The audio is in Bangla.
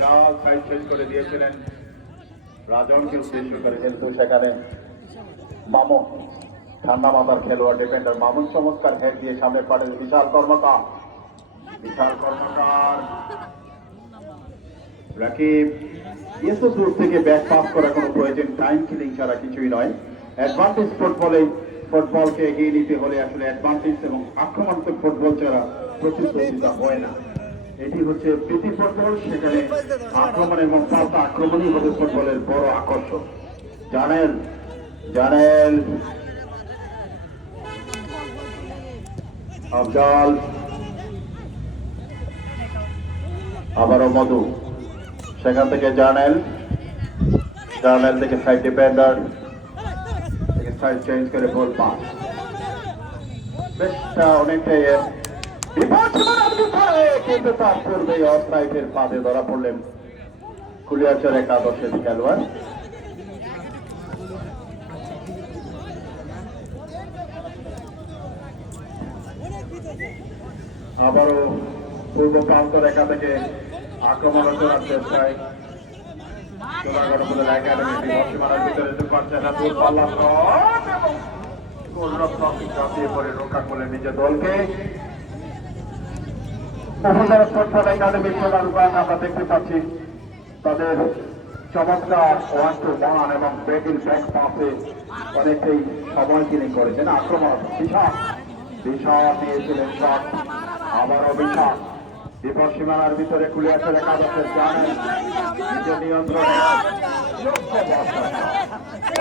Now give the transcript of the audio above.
জাল সাইড চেঞ্জ করে দিয়েছিলেন রাজনকে উদ্দেশ্য করে, কিন্তু সেখানে মামুন ঠান্ডা মাথার খেলোয়াড় ডিফেন্ডার মামুন চমৎকার হেড দিয়ে সামনে পাঠান বিশাল কর্মকার রাকিব। এত দূর থেকে ব্যাক পাস করা কোনো প্রয়োজন টাইম কিলিং ছাড়া কিছুই নয়। অ্যাডভান্টেজ ফুটবলকে এগিয়ে নিতে হলে আসলে অ্যাডভান্টেজ এবং আক্রমণাত্মক ফুটবল ছাড়া প্রতিদ্বন্দ্বিতা হয় না। এটি হচ্ছে প্রীতি ফুটবল, সেখানে আক্রমণ এবং পাল্টা আক্রমণই হবে ফুটবলের বড় আকর্ষণ। জানেন আফজাল, আবারও মধু, সেখান থেকে জার্নেল থেকে সাইড ডিফেন্ডার থেকে সাইড চেঞ্জ করে বল পাস। বেশটা অনেকটাই কিন্তু তার পূর্বেই অফসাইডের পাদে ধরা পড়লেন কুলিয়ারচর একাদশের খেলোয়াড়। আবারও পূর্ব প্রান্ত রেখা থেকে আক্রমণ করার চেষ্টায় সীমানার ভিতরে রক্ষা করলেন নিজের দলকে। একাডেমি খেলার রূপায়ণ আমরা দেখতে পাচ্ছি, তাদের চমৎকার 1-1 এবং ব্যাকিং ব্যাক পাসে অনেকটাই সময় তিনি করেছেন। আক্রমণ বিশাল দিয়েছিলেন শট, আবারও বিশাল বিপদ সীমানার ভিতরে কুলিয়ারচর একাদশের জানেন নিজের নিয়ন্ত্রণে